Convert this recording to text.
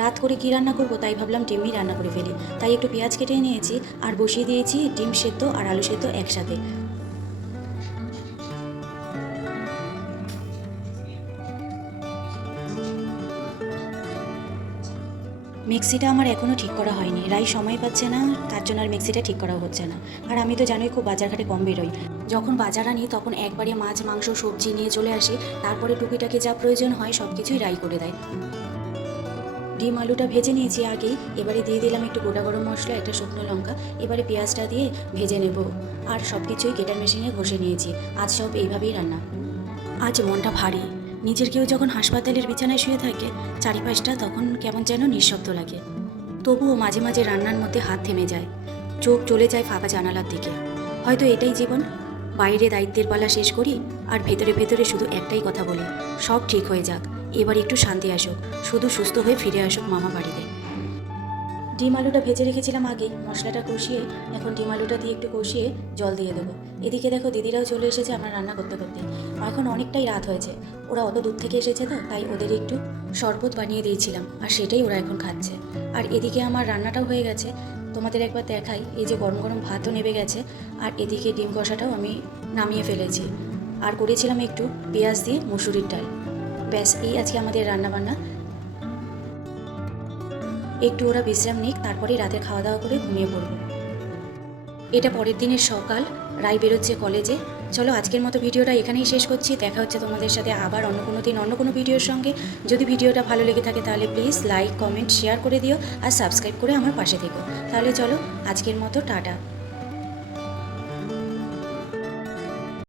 রাত করে কী রান্না করবো তাই ভাবলাম ডিমই রান্না করে ফেলি। তাই একটু পেঁয়াজ কেটে নিয়েছি আর বসিয়ে দিয়েছি ডিম সেদ্ধ আর আলু সেদ্ধ একসাথে। মিক্সিটা আমার এখনও ঠিক করা হয়নি, রাই সময় পাচ্ছে না, তার জন্য আর মিক্সিটা ঠিক করা হচ্ছে না। আর আমি তো জানোই খুব বাজারঘাটে কম বেরোই, যখন বাজার আনি তখন একবারে মাছ মাংস সবজি নিয়ে চলে আসি, তারপরে টুকিটাকি যা প্রয়োজন হয় সব কিছুই রাই করে দেয়। ডিম আলুটা ভেজে নিয়েছি আগেই, এবারে দিয়ে দিলাম একটু গোটা গরম মশলা, একটা শুকনো লঙ্কা, এবারে পেঁয়াজটা দিয়ে ভেজে নেব। আর সব কিছুই গ্রেটার মেশিনে ঘষে নিয়েছি। আজ সব এইভাবেই রান্না। আজ মনটা ভারী। নিজের কেউ যখন হাসপাতালের বিছানায় শুয়ে থাকে চারিপাশটা, তখন কেমন যেন নিঃশব্দ লাগে। তবুও মাঝে মাঝে রান্নার মধ্যে হাত থেমে যায়, চোখ চলে যায় ফাঁকা জানালার দিকে। হয়তো এটাই জীবন, বাইরে দায়িত্বের পালা শেষ করি আর ভেতরে ভেতরে শুধু একটাই কথা বলি, সব ঠিক হয়ে যাক, এবার একটু শান্তি আসুক, শুধু সুস্থ হয়ে ফিরে আসুক মামা বাড়িতে। ডিম আলুটা ভেজে রেখেছিলাম আগেই, মশলাটা কষিয়ে এখন ডিম আলুটা দিয়ে একটু কষিয়ে জল দিয়ে দেবো। এদিকে দেখো দিদিরাও চলে এসেছে আমার রান্না করতে করতে। এখন অনেকটাই রাত হয়েছে, ওরা অত দূর থেকে এসেছে তো তাই ওদের একটু শরবত বানিয়ে দিয়েছিলাম আর সেটাই ওরা এখন খাচ্ছে। আর এদিকে আমার রান্নাটাও হয়ে গেছে, তোমাদের একবার দেখাই। এই যে গরম গরম ভাতও নেবে গেছে আর এদিকে ডিম কষাটাও আমি নামিয়ে ফেলেছি। আর করেছিলাম একটু পেঁয়াজ দিয়ে মুসুরির ডাল। ব্যাস এই আজকে আমাদের রান্নাবান্না। একটু ওরা বিশ্রাম নিক, তারপরেই রাতের খাওয়া দাওয়া করে ঘুমিয়ে পড়ব। এটা পরের দিনের সকাল, রাই বেরোচ্ছে কলেজে। চলো আজকের মতো ভিডিওটা এখানেই শেষ করছি, দেখা হচ্ছে তোমাদের সাথে আবার অন্য কোনো দিন অন্য কোনো ভিডিওর সঙ্গে। যদি ভিডিওটা ভালো লেগে থাকে তাহলে প্লিজ লাইক কমেন্ট শেয়ার করে দিও আর সাবস্ক্রাইব করে আমার পাশে থেকো। তাহলে চলো আজকের মতো টাটা।